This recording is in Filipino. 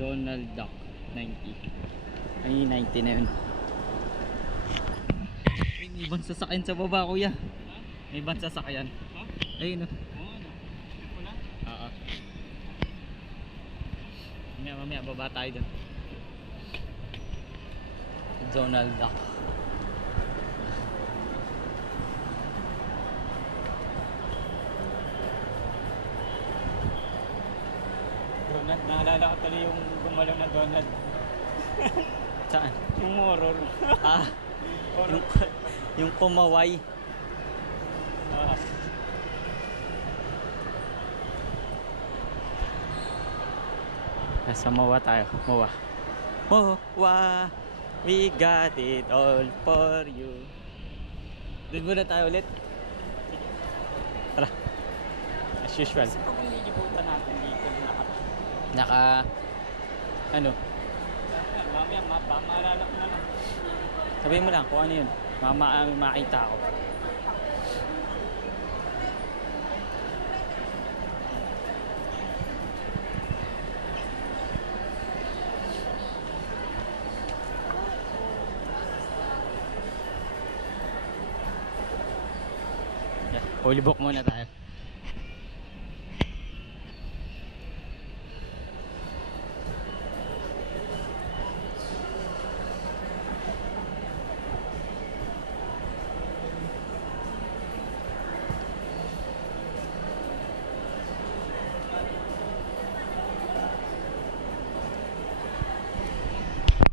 Donald Duck 90. Ay 90 na yun. May ibang sasakyan sa baba, kuya. May ibang sasakyan. Ayun o. Wala? Oo. Mamaya baba tayo dun. Donald Duck. Donald, naalala ko tuloy yung gumalaw na Donald. Saan? Yung horror. Ah, Horror. yung kumaway. Ah. Nasa Mawa tayo. Mawa. Mawa. We got it all for you. Doon muna tayo ulit. Tara. As usual. Kasi pag niligibutan natin dito Ano? mamaya maalala ko na lang. Sabihin mo lang kung ano yun. Makita ako. Yeah, fully book muna tayo.